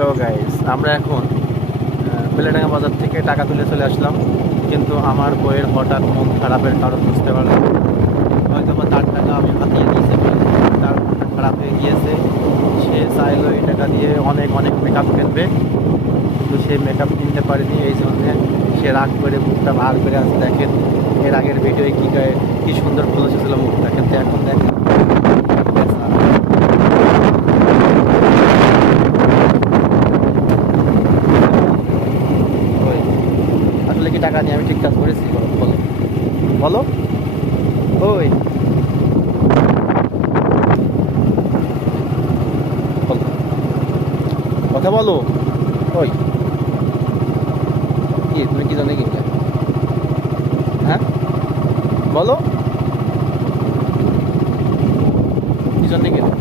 Hello guys, আমরা এখন বেলেডাঙ্গা বাজার থেকে টাকা তুলে চলে আসলাম, কিন্তু আমার বইয়ের হঠাৎ মন খারাপের কারণ বুঝতে পারলাম। হয়তো বা তার টাকা আমি হাতিয়ে দিয়েছি, তার মনটা খারাপ হয়ে গিয়েছে। সে চাইলো এই টাকা দিয়ে অনেক অনেক মেকআপ কিনবে, কিন্তু সে মেকআপ কিনতে পারেনি। এই জন্যে সে রাগ করে মুখটা বার করে আছে। দেখেন এর আগের ভিডিওয়ে কি সুন্দর খুলেছিল মুখটা, কিন্তু এখন দেখেন আসলে কি টাকা নিয়ে আমি ঠিক কাজ করেছি? বলো বলো ওই বলো, কথা বলো। ওই কি তুমি কি জানে কিনলে? হ্যাঁ বলো, কি জন্য কিনলে?